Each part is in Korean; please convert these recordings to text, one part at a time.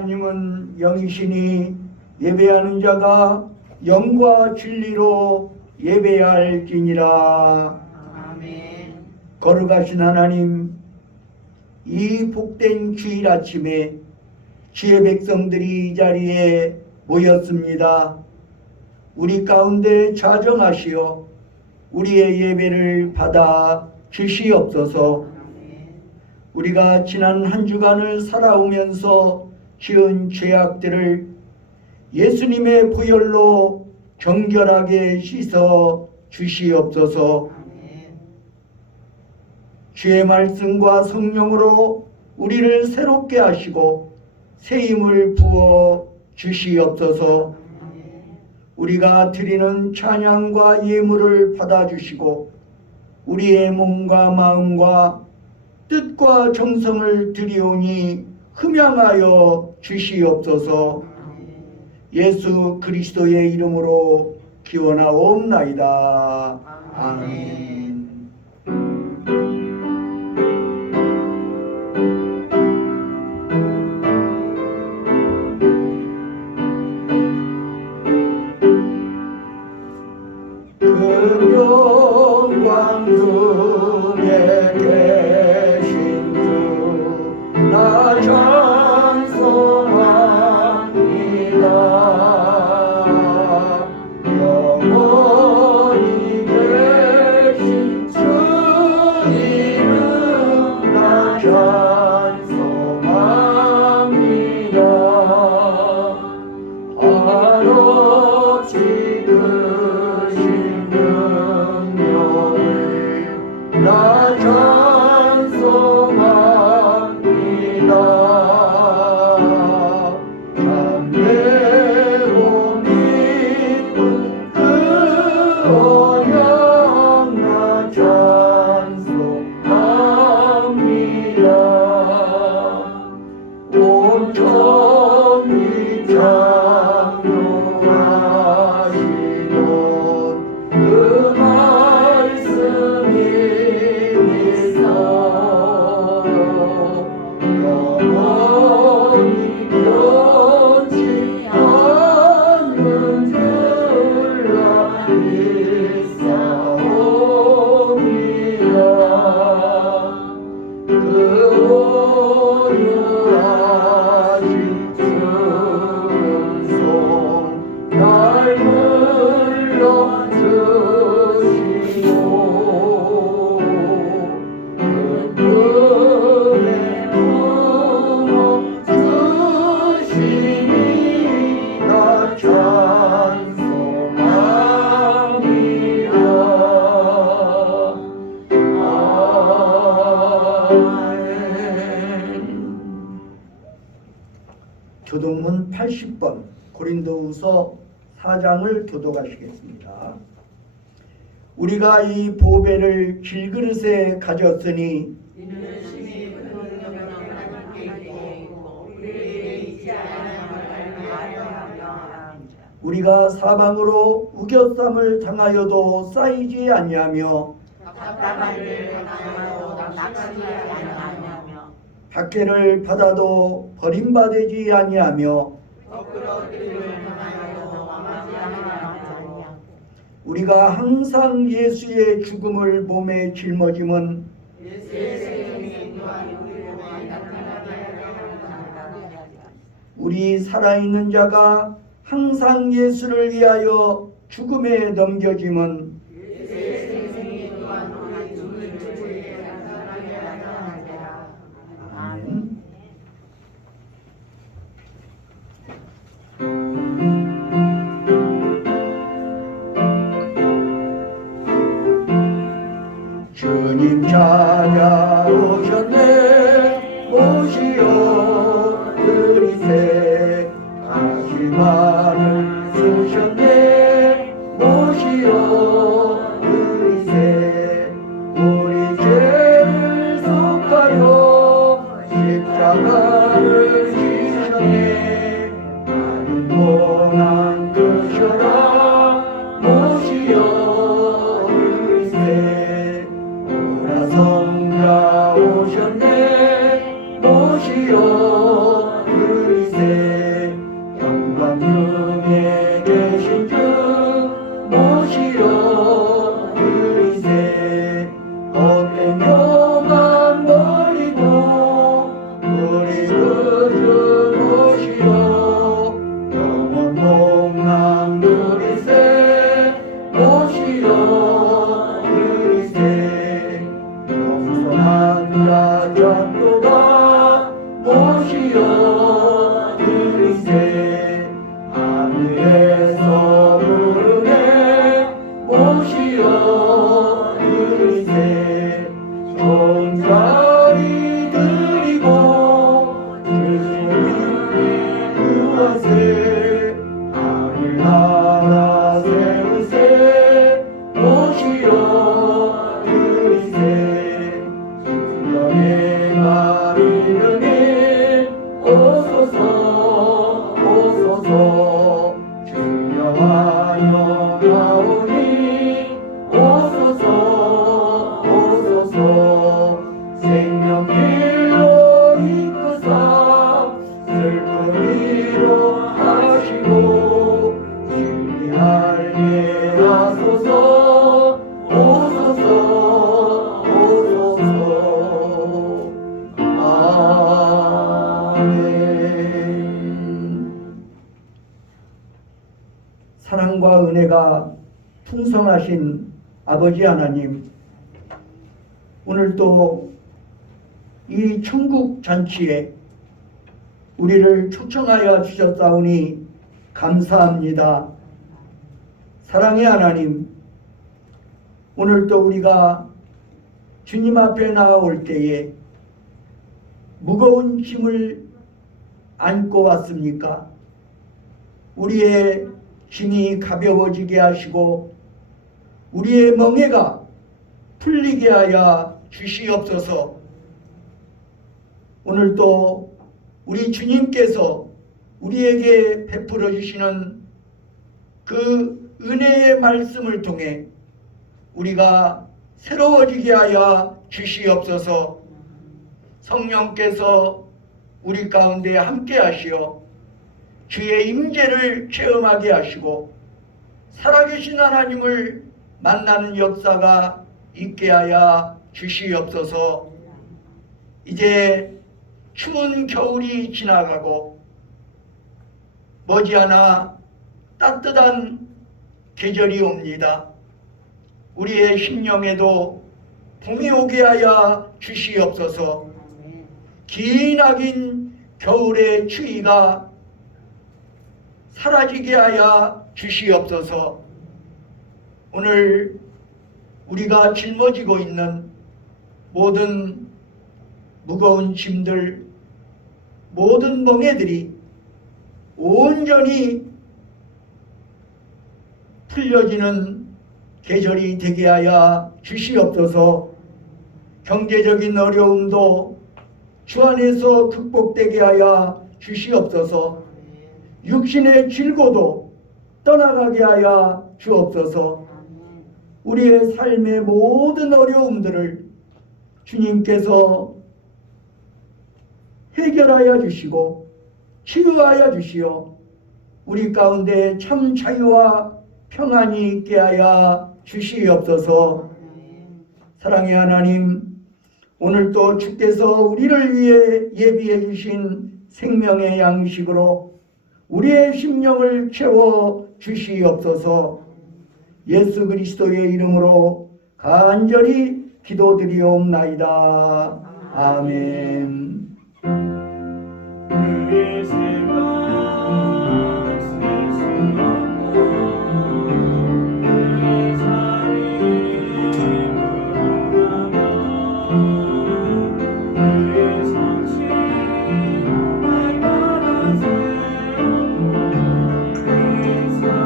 하나님은 영이시니 예배하는 자가 영과 진리로 예배할지니라. 아멘. 거룩하신 하나님, 이 복된 주일 아침에 주의 백성들이 이 자리에 모였습니다. 우리 가운데 자정하시어 우리의 예배를 받아 주시옵소서. 우리가 지난 한 주간을 살아오면서 지은 죄악들을 예수님의 보혈로 정결하게 씻어 주시옵소서. 주의 말씀과 성령으로 우리를 새롭게 하시고 새 힘을 부어 주시옵소서. 우리가 드리는 찬양과 예물을 받아주시고 우리의 몸과 마음과 뜻과 정성을 드리오니 흠양하여 주시옵소서. 예수 그리스도의 이름으로 기원하옵나이다. 아멘. 그 영광 중에 계신 주 나 찬송합니다. 영원히 계신 주 이름 나 찬송합니다. 한없이 크신 능력을 나 찬송합니다. 참되고 믿고 그 언약 나 찬송합니다. 온 천이 창조하시던 그 말씀이 있어 영원히 변치 않는 줄 믿사옵니다. 그 오유하신 춘송 날 물러주시고 그분의 품어 주시니 나 찬송합니다. 아멘. 교독문 80번 고린도후서 4장을 교독하시겠습니다. 우리가 이 보배를 질그릇에 가졌으니 이는 심히 큰 능력은 하나님께 있고 우리에게 있지 아니함을 알게 하려 함이라. 우리가 사방으로 우겨쌈을 당하여도 쌓이지 아니하며 답답한 일을 당하여도 낙심하지 아니하며 박해를 받아도 버림받지 아니하며 거꾸로짐을 당하여도 망하지 아니하며 우리가 항상 예수의 죽음을 몸에 짊어짐은 예수의 생명이 또한 우리 몸에 나타나게 하려 함이라. 우리 살아있는 자가 항상 예수를 위하여 죽음에 넘겨짐은 예수의 생명이 또한 우리 죽을 주에 나타나게 하려 함이라. 아멘. 주님 찾아오셨네 오시어 그리세 다시만을 쓰셨네 오시어 영광 중에 계신 주 모시어 드리세. 헛된 교만 버리고 우리 그 주 모시어 영원 복락 누리세. 모시어 드리세. 겸손한 자 전도가 모시어 드리세. 하늘에서 부르네 모시어 드리세. 종자리 드리고 주님께 구하세. 하늘나라 세우세. 모시어 드리세. 주님의 이름에 오소서 오소서. 주여 하여 나오니 오소서 오소서. 생명길로 이끄사 슬픔 위로하시고 진리하게 하소서. 오소서 오소서. 아멘. 사랑과 은혜가 풍성하신 아버지 하나님, 오늘도 이 천국 잔치에 우리를 초청하여 주셨사오니 감사합니다. 사랑의 하나님, 오늘도 우리가 주님 앞에 나아올 때에 무거운 짐을 안고 왔습니까? 우리의 짐이 가벼워지게 하시고 우리의 멍에가 풀리게 하여 주시옵소서. 오늘도 우리 주님께서 우리에게 베풀어 주시는 그 은혜의 말씀을 통해 우리가 새로워지게 하여 주시옵소서. 성령께서 우리 가운데 함께 하시어 주의 임재를 체험하게 하시고 살아계신 하나님을 만나는 역사가 있게 하여 주시옵소서. 이제 추운 겨울이 지나가고 머지않아 따뜻한 계절이 옵니다. 우리의 심령에도 봄이 오게 하여 주시옵소서. 기나긴 겨울의 추위가 사라지게 하여 주시옵소서. 오늘 우리가 짊어지고 있는 모든 무거운 짐들, 모든 멍에들이 온전히 풀려지는 계절이 되게 하여 주시옵소서. 경제적인 어려움도 주 안에서 극복되게 하여 주시옵소서. 육신의 질고도 떠나가게 하여 주옵소서. 우리의 삶의 모든 어려움들을 주님께서 해결하여 주시고 치유하여 주시어 우리 가운데 참 자유와 평안이 있게 하여 주시옵소서. 사랑의 하나님, 오늘도 주께서 우리를 위해 예비해 주신 생명의 양식으로 우리의 심령을 채워 주시옵소서. 예수 그리스도의 이름으로 간절히 기도드리옵나이다. 아멘. 그의 생각 쓸수 없고 그의 삶이 무한하며 그의 성취 날마다 새롭고 그의 사랑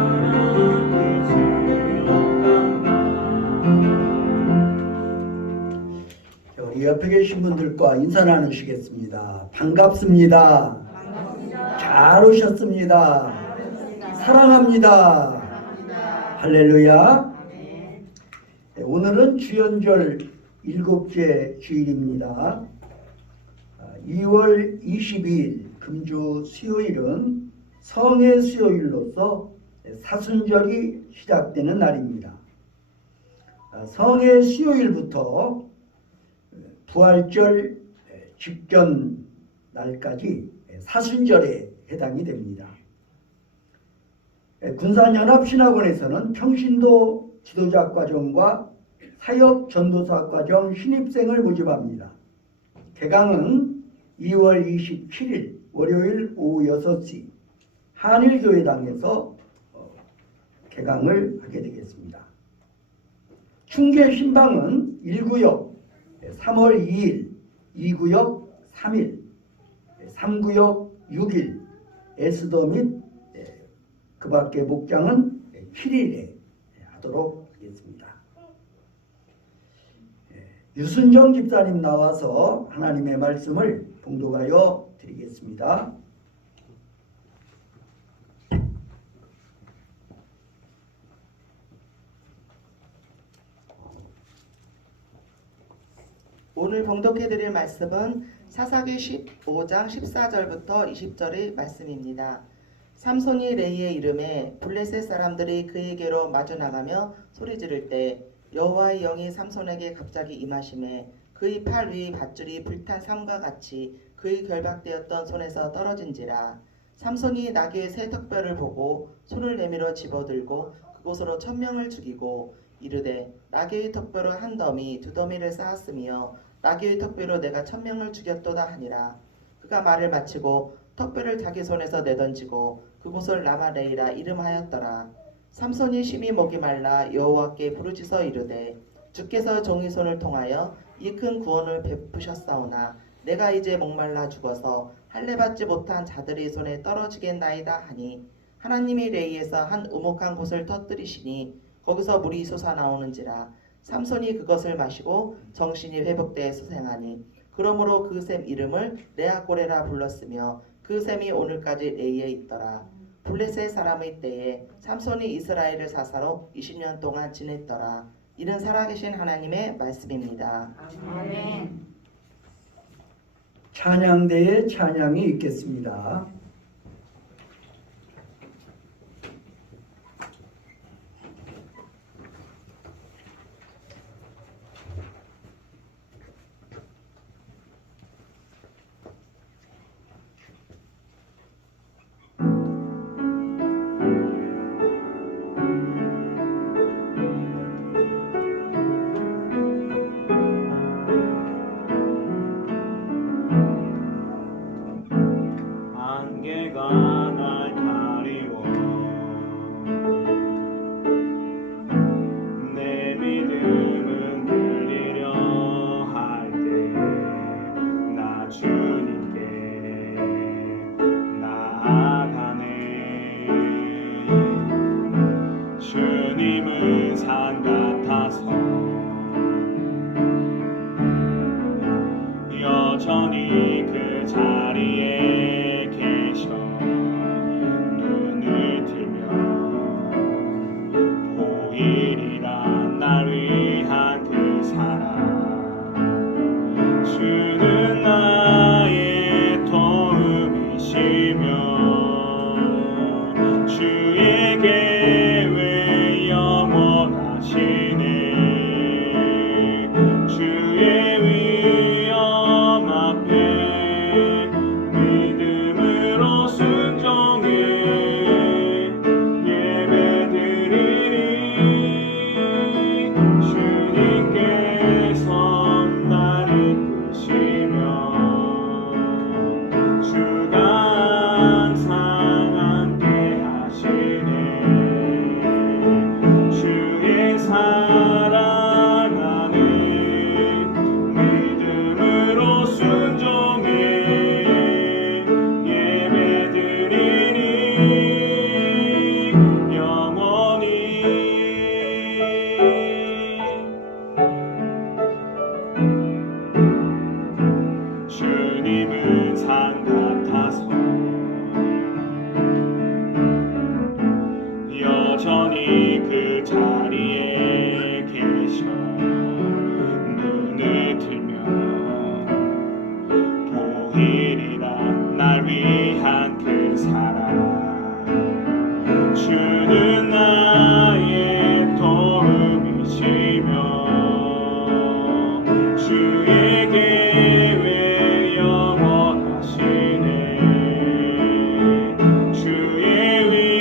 끝이 없단다. 우리 옆에 계신 분들과 인사 나누시겠습니다. 반갑습니다. 잘 오셨습니다. 사랑합니다. 할렐루야. 네, 오늘은 주연절 7째 주일입니다. 2월 22일 금주 수요일은 성의 수요일로서 사순절이 시작되는 날입니다. 성의 수요일부터 부활절 직전 날까지 사순절에 해당이 됩니다. 군산연합신학원에서는 평신도 지도자 과정과 사역 전도사 과정 신입생을 모집합니다. 개강은 2월 27일 월요일 오후 6시 한일교회당에서 개강을 하게 되겠습니다. 충계 신방은 1구역 3월 2일, 2구역 3일, 3구역 6일, 에스더 및 그 밖의 목장은 7일에 하도록 하겠습니다. 유순정 집사님 나와서 하나님의 말씀을 봉독하여 드리겠습니다. 오늘 봉독해드릴 말씀은 사사기 15장 14절부터 20절의 말씀입니다. 삼손이 레이의 이름에 블레셋 사람들이 그에게로 마주 나가며 소리 지를 때 여호와의 영이 삼손에게 갑자기 임하심에 그의 팔 위 밧줄이 불탄 삼과 같이 그의 결박되었던 손에서 떨어진지라. 삼손이 나귀의 새 턱뼈를 보고 손을 내밀어 집어들고 그곳으로 1000명을 죽이고 이르되 나귀의 턱뼈로 한 더미 두 더미를 쌓았으며 나귀의 턱뼈로 내가 1000명을 죽였도다 하니라. 그가 말을 마치고 턱뼈를 자기 손에서 내던지고 그곳을 라마레이라 이름하였더라. 삼손이 심히 목이 말라 여호와께 부르짖어 이르되 주께서 종의 손을 통하여 이 큰 구원을 베푸셨사오나 내가 이제 목말라 죽어서 할례 받지 못한 자들의 손에 떨어지겠나이다 하니 하나님이 레이에서 한 우목한 곳을 터뜨리시니 거기서 물이 솟아나오는지라. 삼손이 그것을 마시고 정신이 회복되어 수생하니 그러므로 그 샘 이름을 레아꼬레라 불렀으며 그 샘이 오늘까지 레이에 있더라. 블레셋 사람의 때에 삼손이 이스라엘을 사사로 20년 동안 지냈더라. 이는 살아계신 하나님의 말씀입니다. 아멘. 찬양대에 찬양이 있겠습니다. 안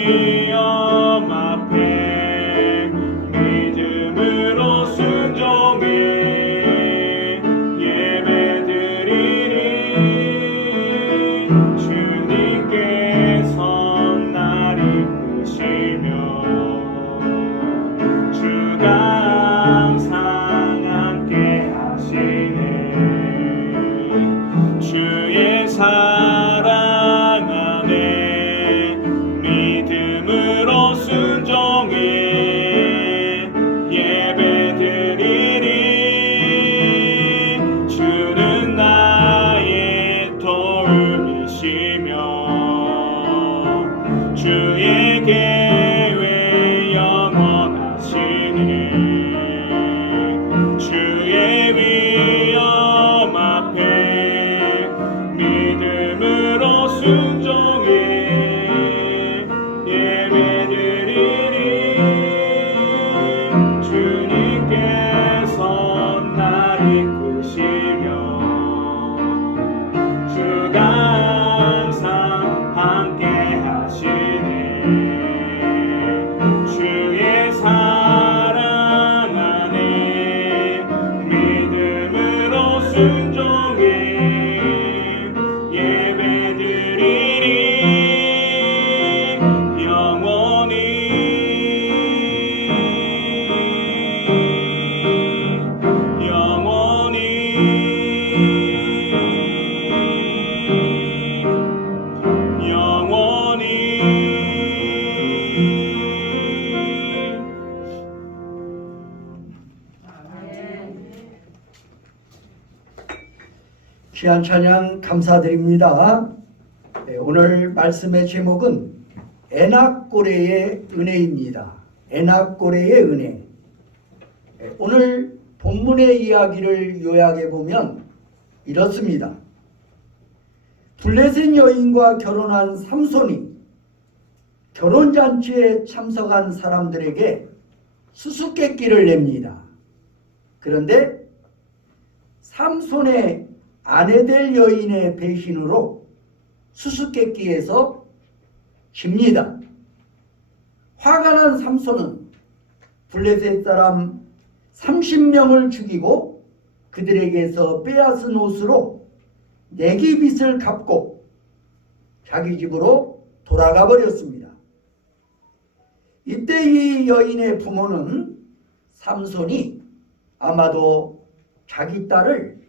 위험 앞에 믿음으로 순종해 예배드리리. 주님께서 날 이끄시며 주가 항상 함께 하시네. 주의 사랑 안에 믿음으로 순종해 예배드리리. 주는 나의 도움이시며 주의 계획 영원하시니. 주의 위험 앞에 믿음으로 순종해 예배드리리. 주님께서 날 이끄시며 주가 항상 함께 하시네. 주의 사랑 안에 믿음으로 순종해 예배드리리. 영원히 귀한 찬양 감사드립니다. 네, 오늘 말씀의 제목은 에낙고레의 은혜입니다. 에낙고레의 은혜. 네, 오늘 본문의 이야기를 요약해 보면 이렇습니다. 블레셋 여인과 결혼한 삼손이 결혼잔치에 참석한 사람들에게 수수께끼를 냅니다. 그런데 삼손의 아내될 여인의 배신으로 수수께끼에서 집니다. 화가 난 삼손은 블레셋 사람 30명을 죽이고 그들에게서 빼앗은 옷으로 내기빚을 갚고 자기 집으로 돌아가 버렸습니다. 이때 이 여인의 부모는 삼손이 아마도 자기 딸을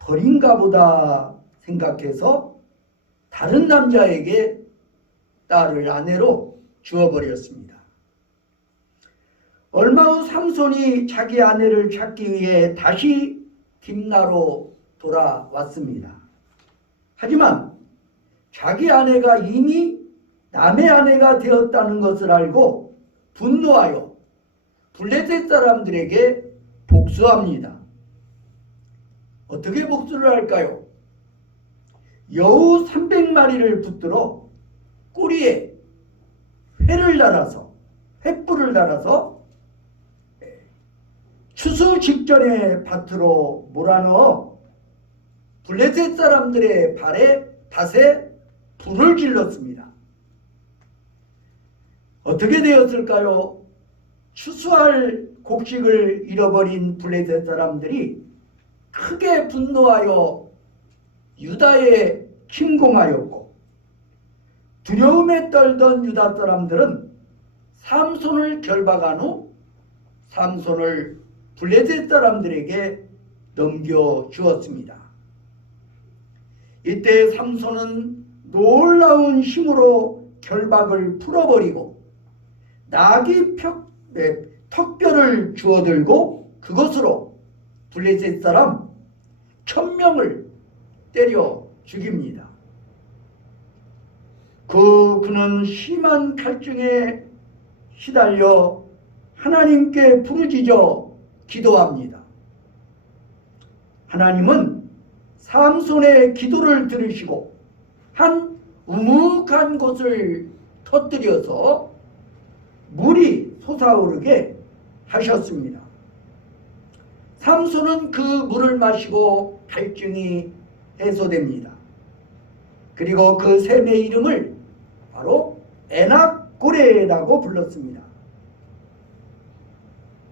버린가 보다 생각해서 다른 남자에게 딸을 아내로 주어버렸습니다. 얼마 후 삼손이 자기 아내를 찾기 위해 다시 딥나로 돌아왔습니다. 하지만 자기 아내가 이미 남의 아내가 되었다는 것을 알고 분노하여 블레셋 사람들에게 복수합니다. 어떻게 복수를 할까요? 여우 300마리를 붙들어 꼬리에 횃불을 달아서 추수 직전에 밭으로 몰아넣어 블레셋 사람들의 밭에 불을 질렀습니다. 어떻게 되었을까요? 추수할 곡식을 잃어버린 블레셋 사람들이 크게 분노하여 유다에 침공하였고, 두려움에 떨던 유다 사람들은 삼손을 결박한 후 삼손을 블레셋 사람들에게 넘겨주었습니다. 이때 삼손은 놀라운 힘으로 결박을 풀어버리고 나귀 턱뼈를 주워들고 그것으로 블레셋 사람 1000명을 때려 죽입니다. 그는 심한 갈증에 시달려 하나님께 부르짖어 기도합니다. 하나님은 삼손의 기도를 들으시고 한 우묵한 곳을 터뜨려서 물이 솟아오르게 하셨습니다. 삼손은 그 물을 마시고 갈증이 해소됩니다. 그리고 그 샘의 이름을 바로 에낙고레라고 불렀습니다.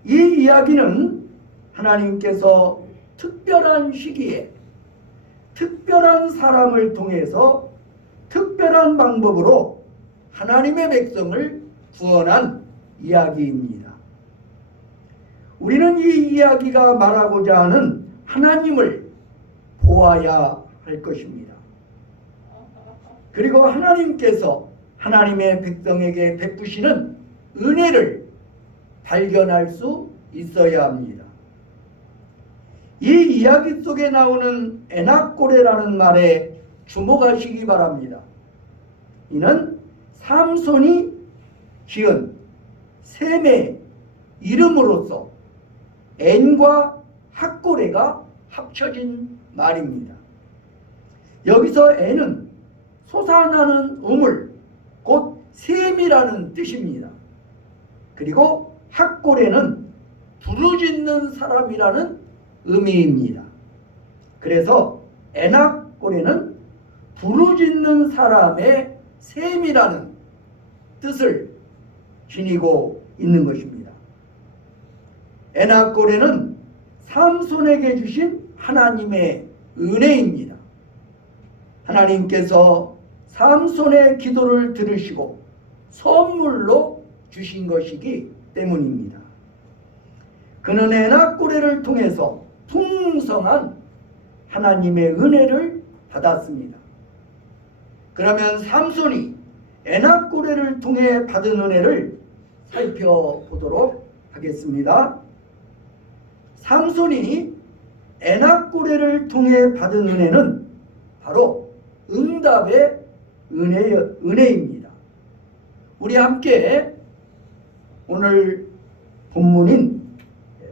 이 이야기는 하나님께서 특별한 시기에 특별한 사람을 통해서 특별한 방법으로 하나님의 백성을 구원한 이야기입니다. 우리는 이 이야기가 말하고자 하는 하나님을 보아야 할 것입니다. 그리고 하나님께서 하나님의 백성에게 베푸시는 은혜를 발견할 수 있어야 합니다. 이 이야기 속에 나오는 에낙고레라는 말에 주목하시기 바랍니다. 이는 삼손이 지은 셈의 이름으로서 엔과 학고레가 합쳐진 말입니다. 여기서 엔은 솟아나는 우물, 곧 셈이라는 뜻입니다. 그리고 학고레는 부르짖는 사람이라는 의미입니다. 그래서 에낙고레는 부르짖는 사람의 셈이라는 뜻을 지니고 있는 것입니다. 에낙고레는 삼손에게 주신 하나님의 은혜입니다. 하나님께서 삼손의 기도를 들으시고 선물로 주신 것이기 때문입니다. 그는 에낙고레를 통해서 풍성한 하나님의 은혜를 받았습니다. 그러면 삼손이 에낙고레를 통해 받은 은혜를 살펴보도록 하겠습니다. 삼손이 에낙고레를 통해 받은 은혜는 바로 응답의 은혜입니다. 우리 함께 오늘 본문인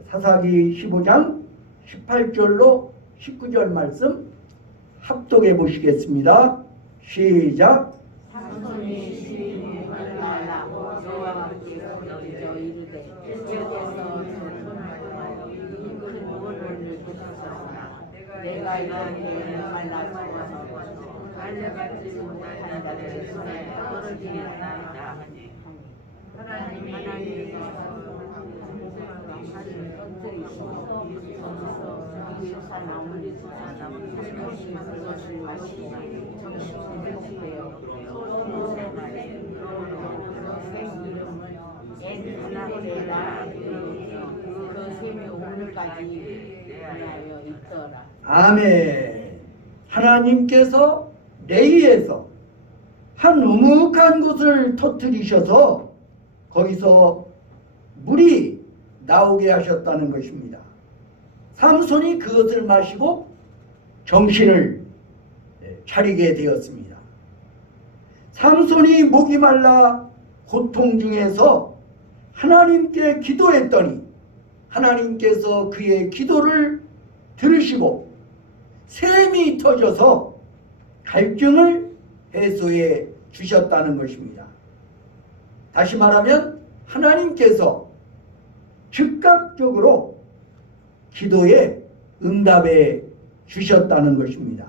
사사기 15장 18절로 19절 말씀 합독해 보시겠습니다. 시작. 삼손이 시인을 만나고 여호와께서 여기서 이르되 여호와께서 큰 원을 주셨으나 내가 이렇게 말라주어서 알려받지 못한 자들의 손에 떨어지겠나이다 하니 하나님께서 그것을 마시니 정신되어 생 이름을 엔하나고레라 그 셈이 오늘까지 내하여 있더라. 아멘. 하나님께서 레이에서 한 우묵한 곳을 터뜨리셔서 거기서 물이 나오게 하셨다는 것입니다. 삼손이 그것을 마시고 정신을 차리게 되었습니다. 삼손이 목이 말라 고통 중에서 하나님께 기도했더니 하나님께서 그의 기도를 들으시고 샘이 터져서 갈증을 해소해 주셨다는 것입니다. 다시 말하면 하나님께서 즉각적으로 기도에 응답해 주셨다는 것입니다.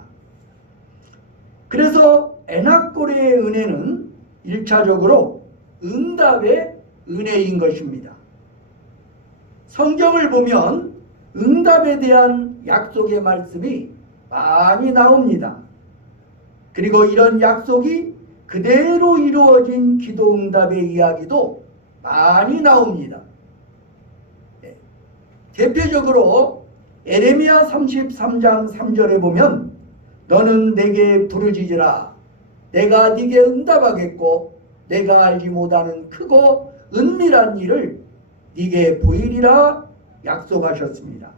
그래서 에낙고레의 은혜는 1차적으로 응답의 은혜인 것입니다. 성경을 보면 응답에 대한 약속의 말씀이 많이 나옵니다. 그리고 이런 약속이 그대로 이루어진 기도 응답의 이야기도 많이 나옵니다. 대표적으로 에레미야 33장 3절에 보면 너는 내게 부르짖으라 내가 네게 응답하겠고 내가 알지 못하는 크고 은밀한 일을 네게 보이리라 약속하셨습니다.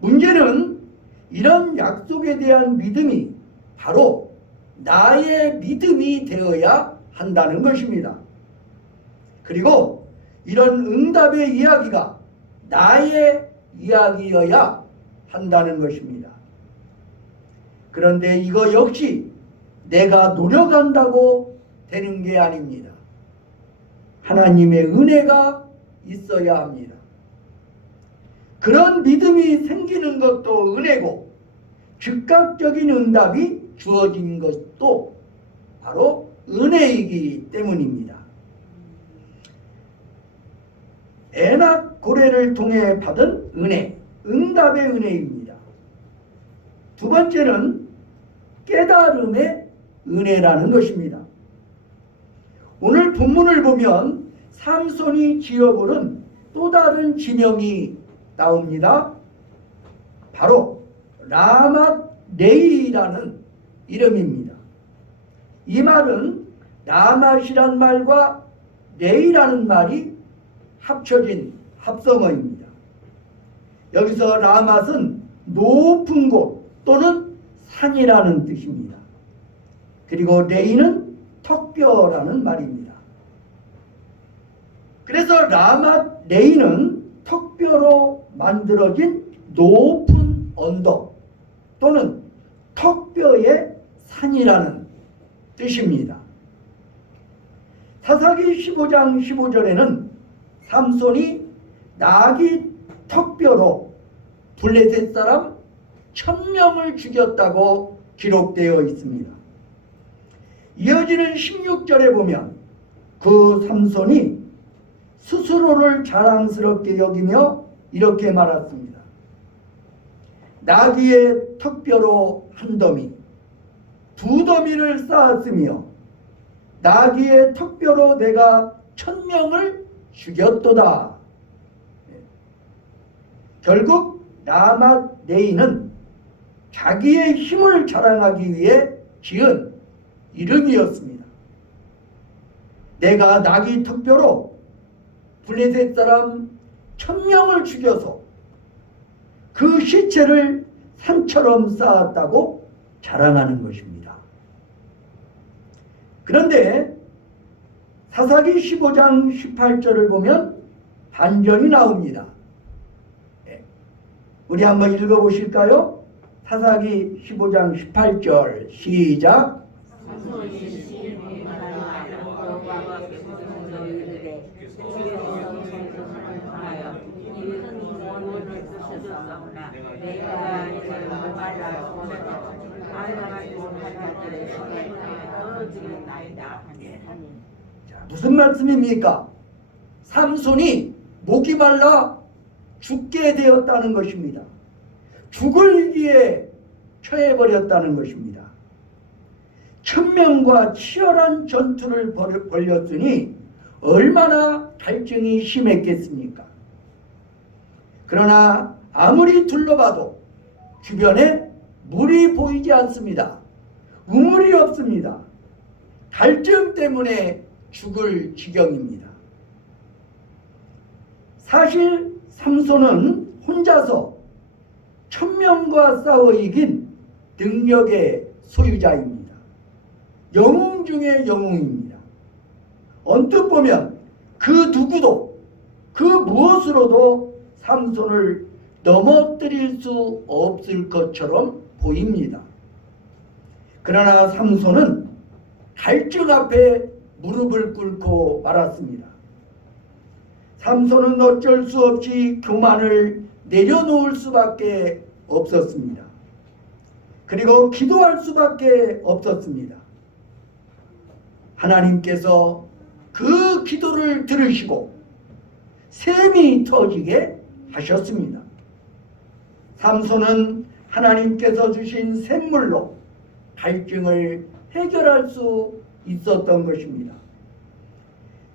문제는 이런 약속에 대한 믿음이 바로 나의 믿음이 되어야 한다는 것입니다. 그리고 이런 응답의 이야기가 나의 이야기여야 한다는 것입니다. 그런데 이거 역시 내가 노력한다고 되는 게 아닙니다. 하나님의 은혜가 있어야 합니다. 그런 믿음이 생기는 것도 은혜고 즉각적인 응답이 주어진 것도 바로 은혜이기 때문입니다. 에낙 고레를 통해 받은 은혜, 응답의 은혜입니다. 두 번째는 깨달음의 은혜라는 것입니다. 오늘 본문을 보면 삼손이 지어보는 또 다른 지명이 나옵니다. 바로 라맛-레이라는 이름입니다. 이 말은 라맛이란 말과 레이라는 말이 합쳐진 합성어입니다. 여기서 라맛은 높은 곳 또는 산이라는 뜻입니다. 그리고 레이는 턱뼈라는 말입니다. 그래서 라맛 레이는 턱뼈로 만들어진 높은 언덕 또는 턱뼈의 산이라는 뜻입니다. 사사기 15장 15절에는 삼손이 나귀 턱뼈로 블레셋 사람 1000명을 죽였다고 기록되어 있습니다. 이어지는 16절에 보면 그 삼손이 스스로를 자랑스럽게 여기며 이렇게 말했습니다. 나귀의 턱뼈로 한 더미, 두 더미를 쌓았으며 나귀의 턱뼈로 내가 1000명을 죽였도다. 결국 라맛-레이는 자기의 힘을 자랑하기 위해 지은 이름이었습니다. 내가 나귀 턱뼈로 블레셋 사람 1000명을 죽여서 그 시체를 산처럼 쌓았다고 자랑하는 것입니다. 그런데 사사기 15장 18절을 보면 반전이 나옵니다. 우리 한번 읽어보실까요? 사사기 15장 18절 시작. 자, 무슨 말씀입니까? 삼손이 목이 말라 죽게 되었다는 것입니다. 죽을 위기에 처해버렸다는 것입니다. 1000명과 치열한 전투를 벌였으니 얼마나 갈증이 심했겠습니까? 그러나 아무리 둘러봐도 주변에 물이 보이지 않습니다. 우물이 없습니다. 갈증 때문에 죽을 지경입니다. 사실 삼손은 혼자서 1000명과 싸워 이긴 능력의 소유자입니다. 영웅 중의 영웅입니다. 언뜻 보면 그 누구도 그 무엇으로도 삼손을 넘어뜨릴 수 없을 것처럼 보입니다. 그러나 삼손은 갈증 앞에 무릎을 꿇고 말았습니다. 삼손은 어쩔 수 없이 교만을 내려놓을 수밖에 없었습니다. 그리고 기도할 수밖에 없었습니다. 하나님께서 그 기도를 들으시고 샘이 터지게 하셨습니다. 삼손은 하나님께서 주신 샘물로 갈증을 해결할 수 있었던 것입니다.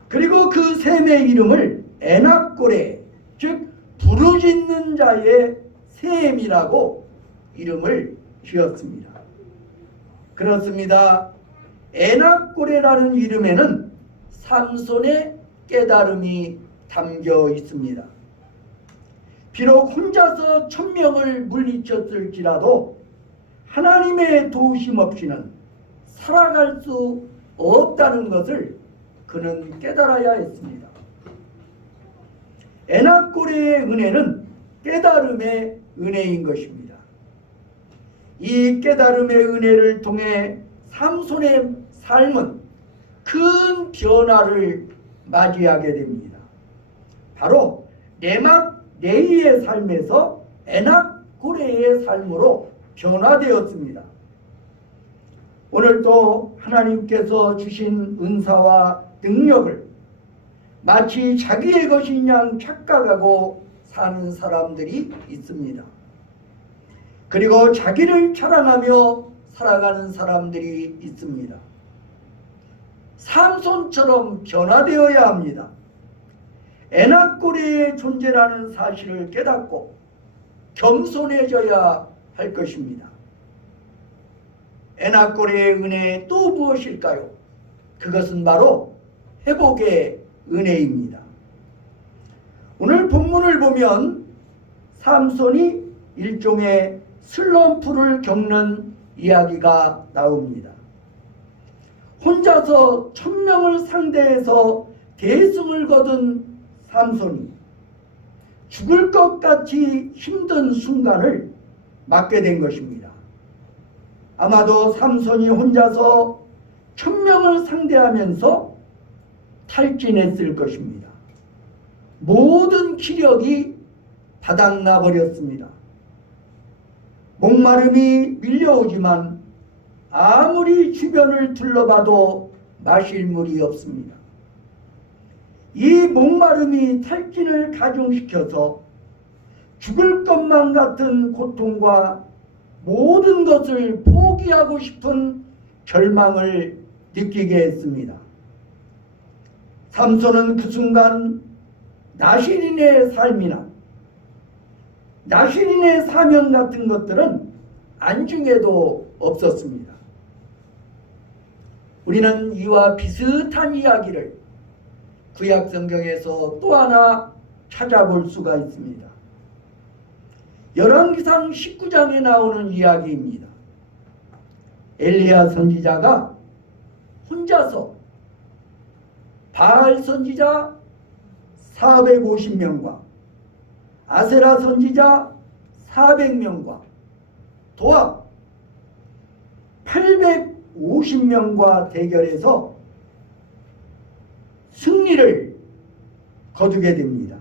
그리고 그 샘의 이름을 에낙고레, 즉 부르짖는 자의 샘이라고 이름을 지었습니다. 그렇습니다. 에낙고레라는 이름에는 삼손의 깨달음이 담겨 있습니다. 비록 혼자서 1000명을 물리쳤을지라도 하나님의 도우심 없이는 살아갈 수 없다는 것을 그는 깨달아야 했습니다. 에낙고레의 은혜는 깨달음의 은혜인 것입니다. 이 깨달음의 은혜를 통해 삼손의 삶은 큰 변화를 맞이하게 됩니다. 바로 라맛-레이의 삶에서 에낙고레의 삶으로 변화되었습니다. 오늘도 하나님께서 주신 은사와 능력을 마치 자기의 것인 양 착각하고 사는 사람들이 있습니다. 그리고 자기를 자랑하며 살아가는 사람들이 있습니다. 삼손처럼 변화되어야 합니다. 에나꼬레의 존재라는 사실을 깨닫고 겸손해져야 할 것입니다. 에나꼬레의 은혜 또 무엇일까요? 그것은 바로 회복의 은혜입니다. 오늘 본문을 보면 삼손이 일종의 슬럼프를 겪는 이야기가 나옵니다. 혼자서 1000명을 상대해서 대승을 거둔 삼손이 죽을 것 같이 힘든 순간을 맞게 된 것입니다. 아마도 삼손이 혼자서 1000명을 상대하면서 탈진했을 것입니다. 모든 기력이 바닥나 버렸습니다. 목마름이 밀려오지만 아무리 주변을 둘러봐도 마실 물이 없습니다. 이 목마름이 탈진을 가중시켜서 죽을 것만 같은 고통과 모든 것을 포기하고 싶은 절망을 느끼게 했습니다. 삼손은 그 순간 나신인의 삶이나 나신인의 사명 같은 것들은 안중에도 없었습니다. 우리는 이와 비슷한 이야기를 구약 성경에서 또 하나 찾아볼 수가 있습니다. 열왕기상 19장에 나오는 이야기입니다. 엘리야 선지자가 혼자서 바알 선지자 450명과 아세라 선지자 400명과 도합 850명과 대결해서 승리를 거두게 됩니다.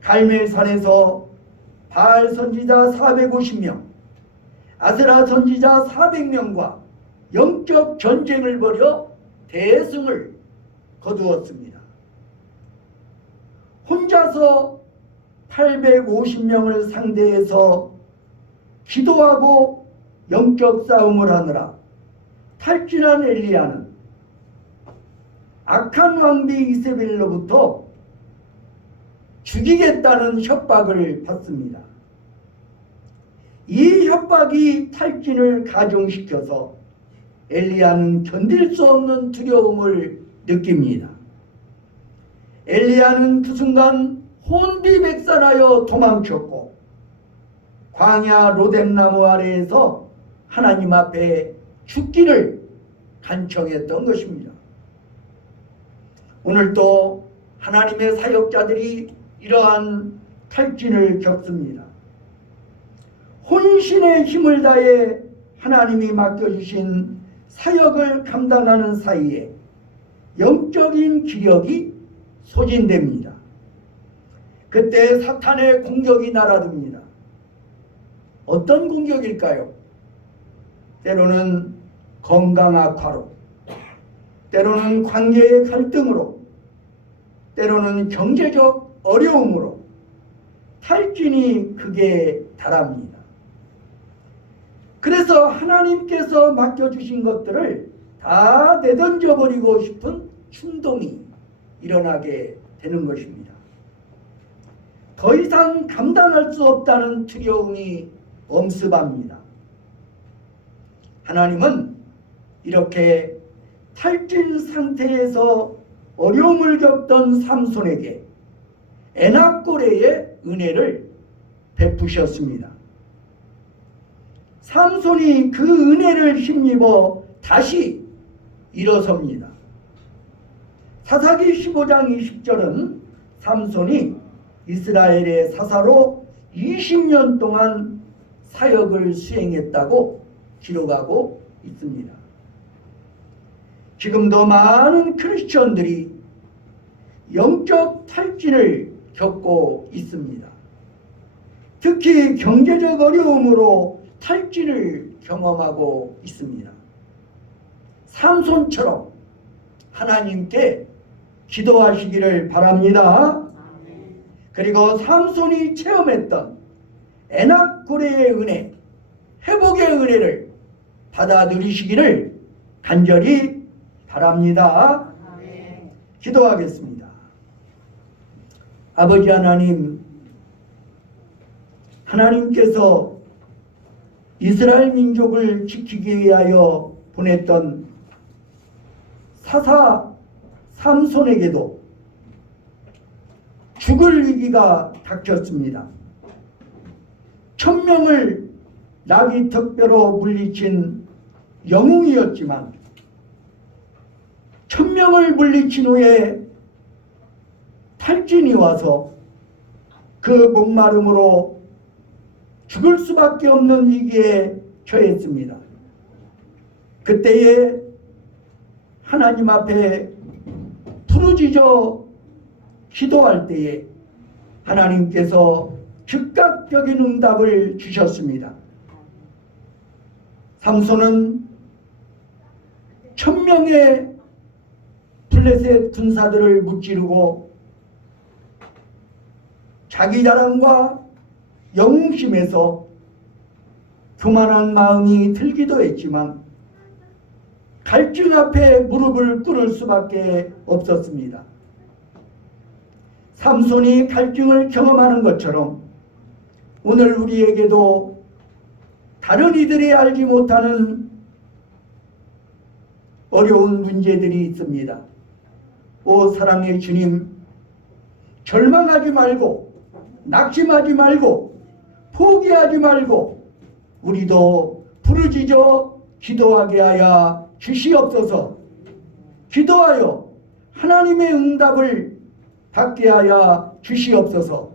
갈멜산에서 바알 선지자 450명, 아세라 선지자 400명과 영적 전쟁을 벌여 대승을 거두었습니다. 혼자서 850명을 상대해서 기도하고 영적 싸움을 하느라 탈진한 엘리야는 악한 왕비 이세벨로부터 죽이겠다는 협박을 받습니다. 이 협박이 탈진을 가중시켜서 엘리야는 견딜 수 없는 두려움을 느낍니다. 엘리야는 그 순간 혼비백산하여 도망쳤고 광야 로뎀나무 아래에서 하나님 앞에 죽기를 간청했던 것입니다. 오늘도 하나님의 사역자들이 이러한 탈진을 겪습니다. 혼신의 힘을 다해 하나님이 맡겨주신 사역을 감당하는 사이에 영적인 기력이 소진됩니다. 그때 사탄의 공격이 날아듭니다. 어떤 공격일까요? 때로는 건강 악화로, 때로는 관계의 갈등으로, 때로는 경제적 어려움으로 탈진이 극에 달합니다. 그래서 하나님께서 맡겨주신 것들을 다 내던져버리고 싶은 충동이 일어나게 되는 것입니다. 더 이상 감당할 수 없다는 두려움이 엄습합니다. 하나님은 이렇게 탈진 상태에서 어려움을 겪던 삼손에게 에나꼬레의 은혜를 베푸셨습니다. 삼손이 그 은혜를 힘입어 다시 일어섭니다. 사사기 15장 20절은 삼손이 이스라엘의 사사로 20년 동안 사역을 수행했다고 기록하고 있습니다. 지금도 많은 크리스천들이 영적 탈진을 겪고 있습니다. 특히 경제적 어려움으로 탈진을 경험하고 있습니다. 삼손처럼 하나님께 기도하시기를 바랍니다. 그리고 삼손이 체험했던 에낙고레의 은혜, 회복의 은혜를 받아 누리시기를 간절히 바랍니다. 기도하겠습니다. 아버지 하나님, 하나님께서 이스라엘 민족을 지키기 위하여 보냈던 사사 삼손에게도 죽을 위기가 닥쳤습니다. 1000명을 나귀 턱뼈로 물리친 영웅이었지만 1000명을 물리친 후에 탈진이 와서 그 목마름으로 죽을 수밖에 없는 위기에 처했습니다. 그때에 하나님 앞에 부르짖어 기도할 때에 하나님께서 즉각적인 응답을 주셨습니다. 삼손은 1000명의 블레셋 군사들을 무찌르고 자기 자랑과 영웅심에서 교만한 마음이 들기도 했지만 갈증 앞에 무릎을 꿇을 수밖에 없었습니다. 삼손이 갈증을 경험하는 것처럼 오늘 우리에게도 다른 이들이 알지 못하는 어려운 문제들이 있습니다. 오 사랑의 주님, 절망하지 말고 낙심하지 말고 포기하지 말고 우리도 부르짖어 기도하게 하여 주시옵소서. 기도하여 하나님의 응답을 받게 하여 주시옵소서.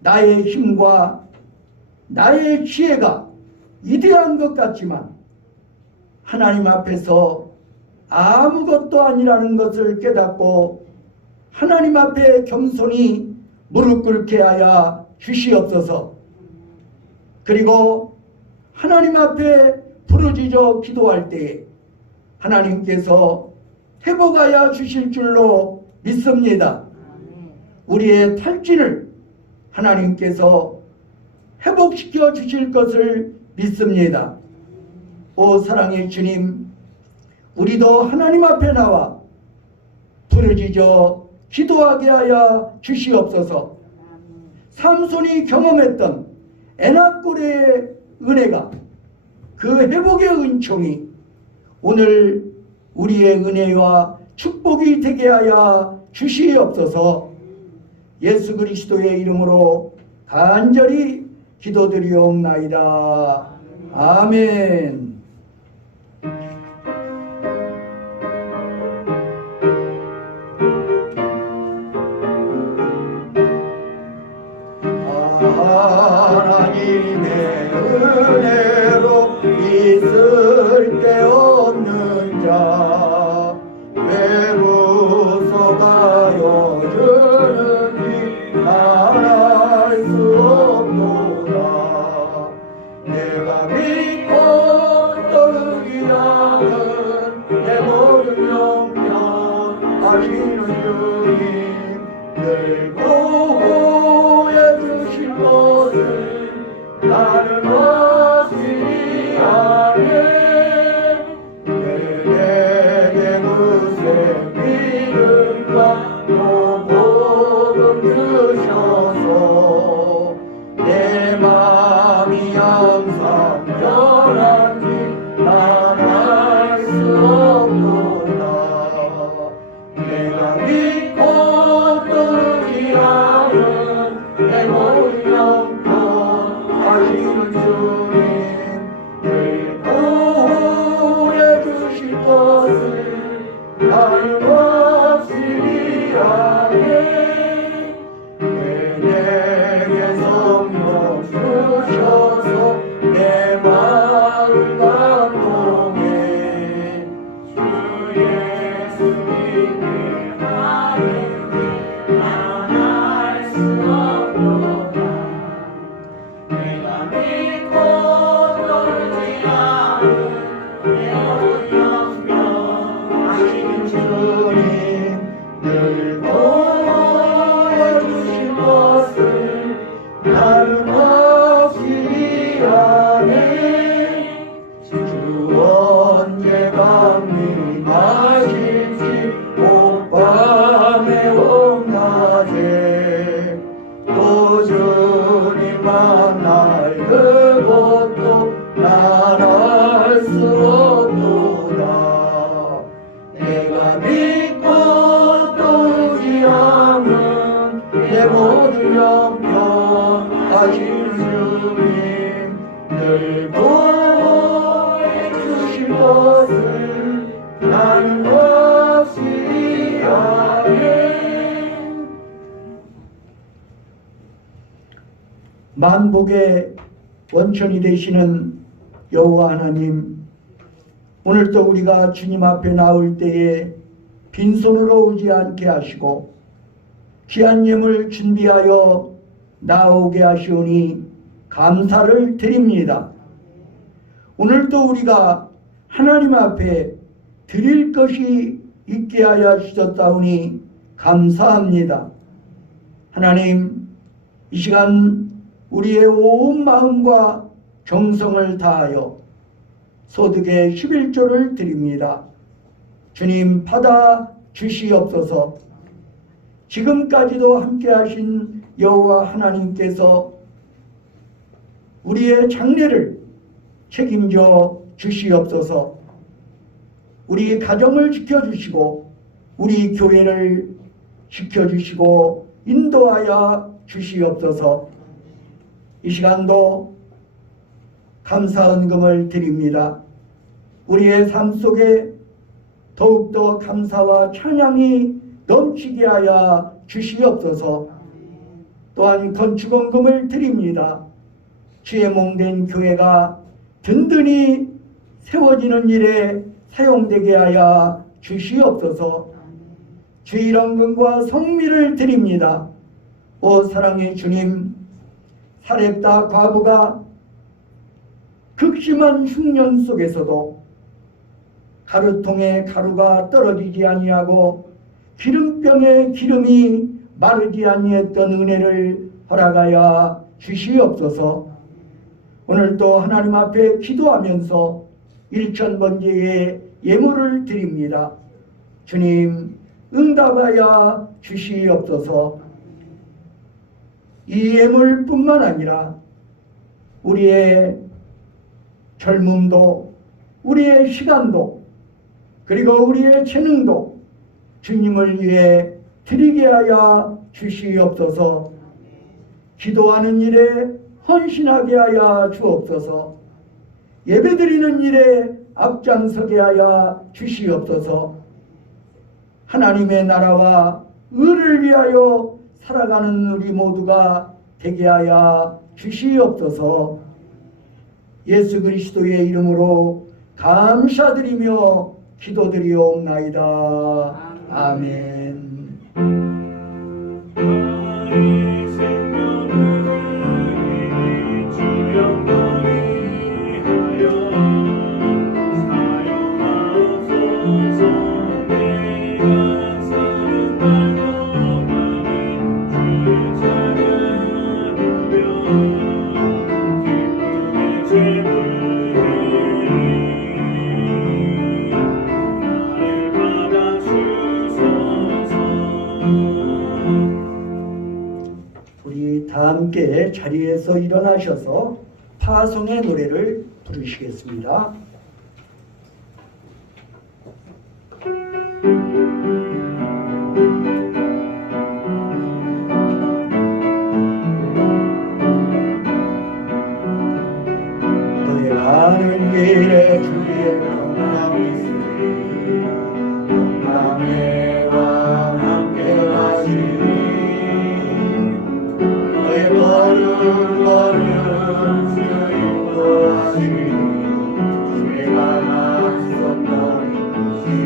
나의 힘과 나의 지혜가 위대한 것 같지만 하나님 앞에서 아무것도 아니라는 것을 깨닫고 하나님 앞에 겸손히 무릎 꿇게 하여 주시옵소서. 그리고 하나님 앞에 부르짖어 기도할 때에 하나님께서 회복하여 주실 줄로 믿습니다. 우리의 탈진을 하나님께서 회복시켜 주실 것을 믿습니다. 오 사랑의 주님, 우리도 하나님 앞에 나와 부르짖어 기도하게 하여 주시옵소서. 삼손이 경험했던 에낙고레의 은혜가, 그 회복의 은총이 오늘 우리의 은혜와 축복이 되게 하여 주시옵소서. 예수 그리스도의 이름으로 간절히 기도드리옵나이다. 아멘. 하나님의 은혜로 있을 데 없는 자 왜 무서가요 주는지 난 알 수 없도다. 내가 믿고 떠르기라는 내 모든 영혼 아시는 주님 늘 보호해 주실 것을 나는 확실히 아네. 내게 무슨 믿음과 또 복음 주셔서 내 마음이 항상 변한지 난 알 수 없도다. 내가 믿고 떠르기라는 내 모든 영혼 아시는 주님 늘 보호해 주실 것을 나는 확실히 아네. 내게 성령 주셔서 내 마음 감동해 주 예수님의 마음을 난 알 수 없도다. 내가 믿고 떠르지 않은 내 모든 늘 도와주실 것을 나는 확실히 아네. 주 언제 강림하실지 오밤에 온낮에 또 주님 만날 그것도 난 알 수 없도다. 내가 믿고 또 의지하는 내 모든 영평하신 주님 늘 도와주실 것을 나는 확실히 아네. 만복의 원천이 되시는 여호와 하나님, 오늘도 우리가 주님 앞에 나올 때에 빈손으로 오지 않게 하시고 귀한 예물 준비하여 나오게 하시오니 감사를 드립니다. 오늘도 우리가 하나님 앞에 드릴 것이 있게 하여 주셨다오니 감사합니다. 하나님, 이 시간 우리의 온 마음과 정성을 다하여 소득의 11조를 드립니다. 주님 받아 주시옵소서. 지금까지도 함께 하신 여호와 하나님께서 우리의 장래를 책임져 주시옵소서. 우리 가정을 지켜주시고 우리 교회를 지켜주시고 인도하여 주시옵소서. 이 시간도 감사 은금을 드립니다. 우리의 삶 속에 더욱더 감사와 찬양이 넘치게 하여 주시옵소서. 또한 건축원금을 드립니다. 주의 몸된 교회가 든든히 세워지는 일에 사용되게 하여 주시옵소서. 주의 영광과 성미를 드립니다. 오 사랑의 주님, 사렙다 과부가 극심한 흉년 속에서도 가루통에 가루가 떨어지지 아니하고 기름병에 기름이 마르지 아니했던 은혜를 허락하여 주시옵소서. 오늘도 하나님 앞에 기도하면서 일천번제의 예물을 드립니다. 주님 응답하여 주시옵소서. 이 예물뿐만 아니라 우리의 젊음도 우리의 시간도 그리고 우리의 재능도 주님을 위해 드리게 하여 주시옵소서. 기도하는 일에 헌신하게 하여 주옵소서. 예배드리는 일에 앞장서게 하여 주시옵소서. 하나님의 나라와 의를 위하여 살아가는 우리 모두가 되게 하여 주시옵소서. 예수 그리스도의 이름으로 감사드리며 기도드리옵나이다. 아멘. 우리 다 함께 자리에서 일어나셔서 파송의 노래를 부르시겠습니다. 너의 가는 길에 주의 평강이 있으니 평강의 왕 함께 하시니 너의 걸음 주 인도하시니 주의 강한 선머리시니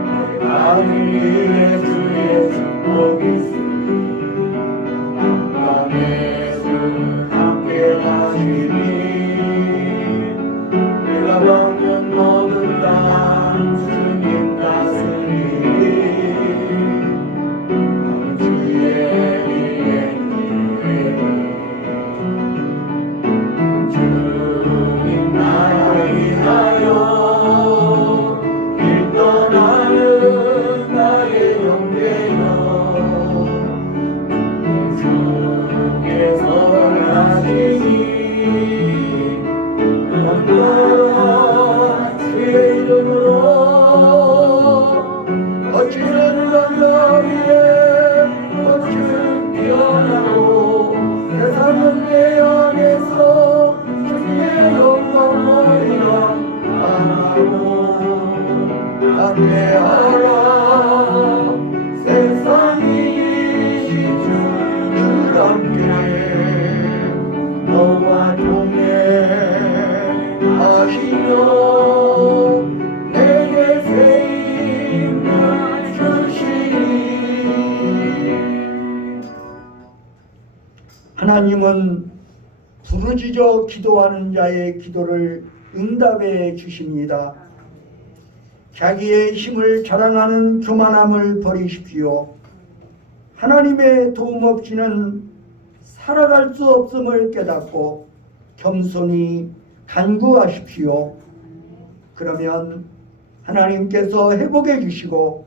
너의 가는 길에 주의 축복이 있으니 평강의 주 함께 하시니 내가 받는 모든 땅 주님 다스리니 담대하라 세상이 주를 함께 너와 동행하시며 내게 새 힘을 주시니 하나님은 부르짖어 기도하는 자의 기도를 응답해 주십니다. 자기의 힘을 자랑하는 교만함을 버리십시오. 하나님의 도움 없이는 살아갈 수 없음을 깨닫고 겸손히 간구하십시오. 그러면 하나님께서 회복해 주시고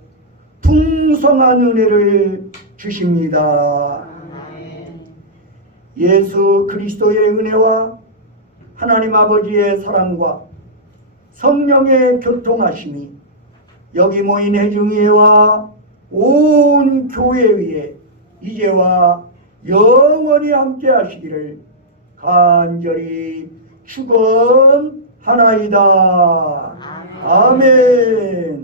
풍성한 은혜를 주십니다. 예수 그리스도의 은혜와 하나님 아버지의 사랑과 성령의 교통하심이 여기 모인 회중위와 온 교회 위에 이제와 영원히 함께 하시기를 간절히 축원하나이다. 아멘.